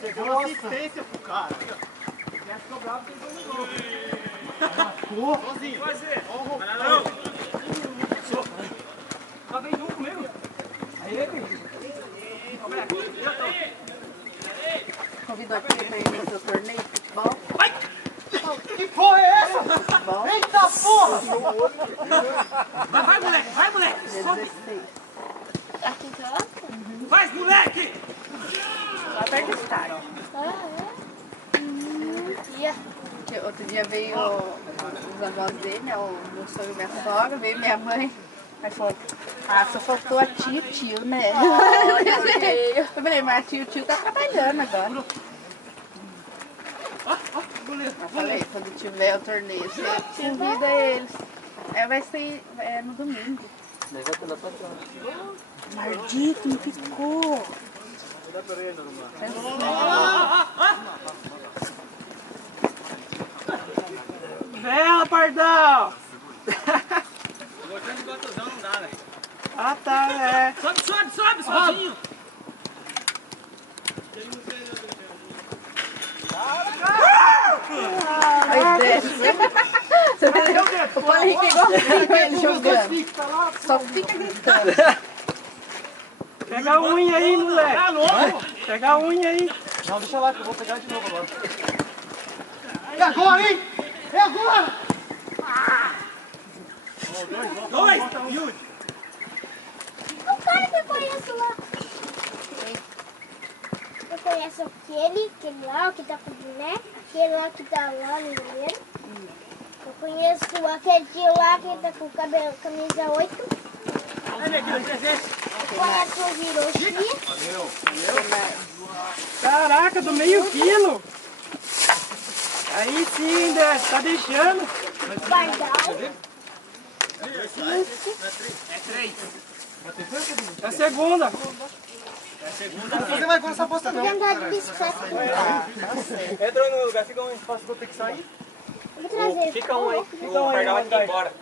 Você deu assistência pro cara. Já ficou bravo que ele não gol. Sozinho. Fazer. Não. Tá bem junto comigo. Aí, Convidou aqui pra ir no seu torneio de futebol. vai! Que porra é essa? Bom. Eita porra! Vai, moleque, vai, moleque! 16. Aqui em casa? Vai, moleque! Lá perto do estádio. Ia. Que outro dia veio os avós dele, né? O meu sogro e minha sogra, veio minha mãe. Aí falou, só faltou a tio, né? Eu falei, mas a tio tá trabalhando agora. Eu falei, quando tiver o torneio, você convida eles. Vai ser no domingo. Maldito, não ficou. Vela, pardal! Botando de contusão não dá, velho. Ah, tá, Sobe, sozinho! Aí desce. Você entendeu? O Paulo Henrique é igualzinho ele jogando. Só fica gritando. Pega a unha aí, moleque. Tá louco? Pega a unha aí. Não, deixa lá que eu vou pegar de novo agora. É agora, hein? É agora! Dois! Yuri! O cara que eu conheço lá. Eu conheço aquele lá, o que tá com o boné. Aquele lá que tá lá no goleiro. Eu conheço aquele tio lá que tá com camisa 8. Olha aqui, 300. Conheço o Hiroshi. Caraca, do meio quilo. Aí sim, né? Tá deixando. O Pardal. É três. É a segunda. Não vou fazer mais gol nessa aposta não. Vou andar de bicicleta. Entra no lugar, fica um espaço pra eu ter que sair. Vou trazer. Fica um aí. O Pardal vai ter que ir embora.